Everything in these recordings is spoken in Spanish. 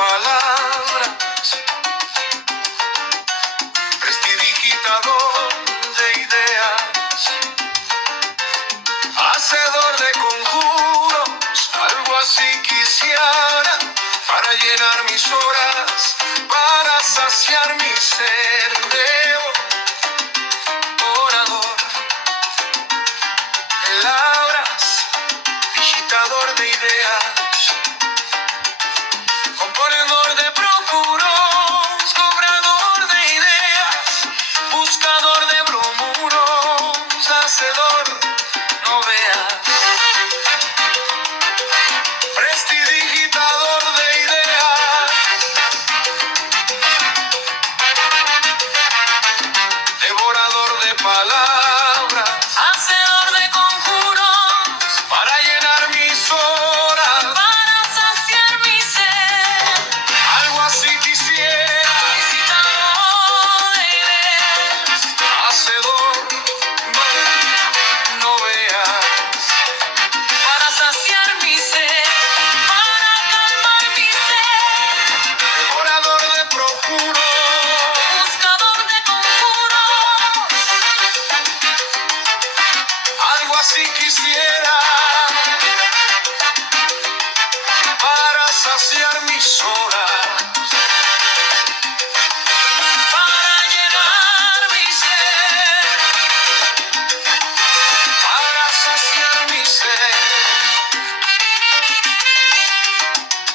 palabras, prestidigitador de ideas, hacedor de conjuros, algo así quisiera para llenar mis horas, para saciar mi ser de orador. Palabras, digitador de ideas, componedor de procuros, cobrador de ideas, buscador de bromuros, hacedor, no veas, prestidigitador de ideas, devorador de palabras, hacedor de conjuros, para llenar mis horas, para saciar mi ser, algo así quisiera, visitador de ideas, hacedor, no veas, para saciar mi ser, para calmar mi ser, devorador de procuros, buscador de conjuros, algo así quisiera para saciar mis horas, para llenar mi ser, para saciar mi ser,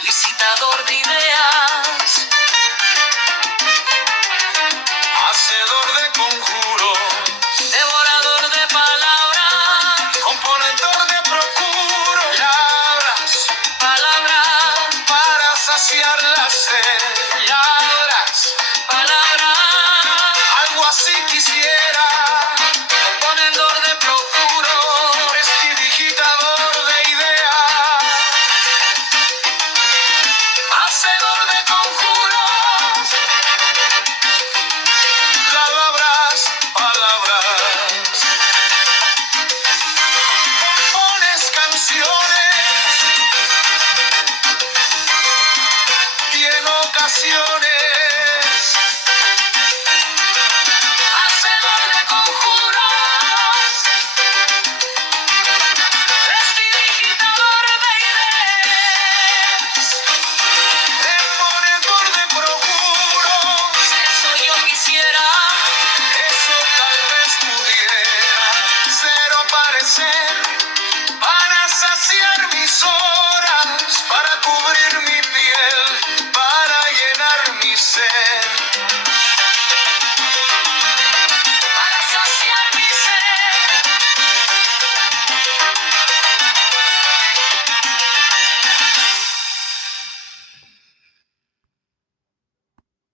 licitador de ideas, hacedor de conjuros, devorador de palabras, componedor de procuros, palabras, para saciar la sed, palabras, algo así quisiera, componedor de procuros, prestidigitador de ideas, hacedor de conjuros, palabras, compones canciones y en ocasiones, hacedor de conjuros, prestidigitador de ideas, deponedor de procuros, eso yo quisiera, eso tal vez pudiera ser o parecer